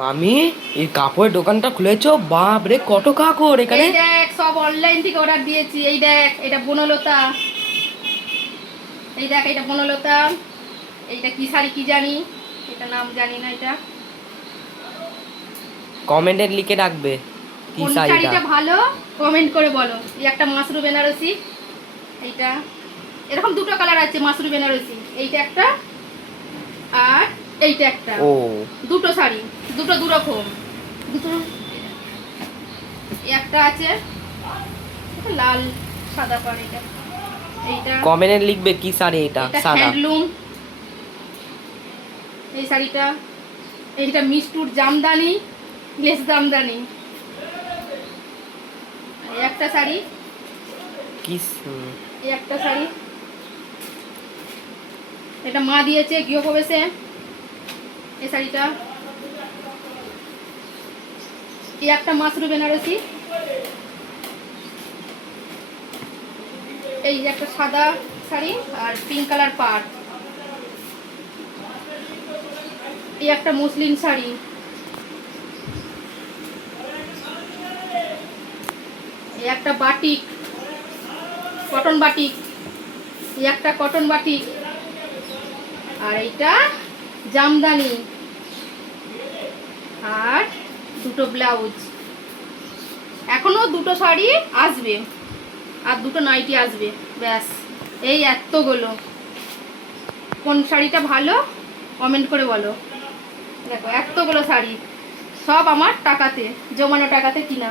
মামি, এই কাপড়ের দোকানটা খুলেছো? বাপ রে, কত কাপড় এখানে! এই দেখ, সব অনলাইন থেকে অর্ডার দিয়েছি। এই দেখ, এটা বনলতা। এই দেখ, এটা বনলতা। এইটা কি শাড়ি কি জানি, এটা নাম জানি না। এটা কমেন্টে লিখে রাখবে কি কোন শাড়িটা। শাড়িটা ভালো কমেন্ট করে বলো। এই একটা মাশরু বেনারসি। এইটা এরকম দুটো কালার আছে, মাশরু বেনারসি। এইটা একটা, আর এইটা একটা। ও, দুটো শাড়ি, দুটো দুরকম। দুটো এই একটা আছে লাল সাদা পাড়। এটা এইটা কমেন্টে লিখবে কি শাড়ি এটা, এটা সাদা। হ্যান্ডলুম। এই শাড়িটা, এইটা মিষ্টুর জামদানি, লেস জামদানি। এই একটা শাড়ি, কি এই একটা শাড়ি। এটা মা দিয়েছে গৃহপ্রবেশে, এই শাড়িটা। এই একটা মাশরু বেনারসি। এই একটা সাদা শাড়ি আর পিঙ্ক কালার পাড়। এই একটা মুসলিম শাড়ি। এই একটা বাটিক, কটন বাটিক। এই একটা কটন বাটিক। আর এইটা জামদানি। আর দুটো ব্লাউজ। এখনো দুটো শাড়ি আসবে, আর দুটো নাইটি আসবে। ব্যাস, এই এতগুলো। কোন শাড়িটা ভালো কমেন্ট করে বলো। দেখো এতগুলো শাড়ি, সব আমার টাকাতে, জমানো টাকাতে কিনা।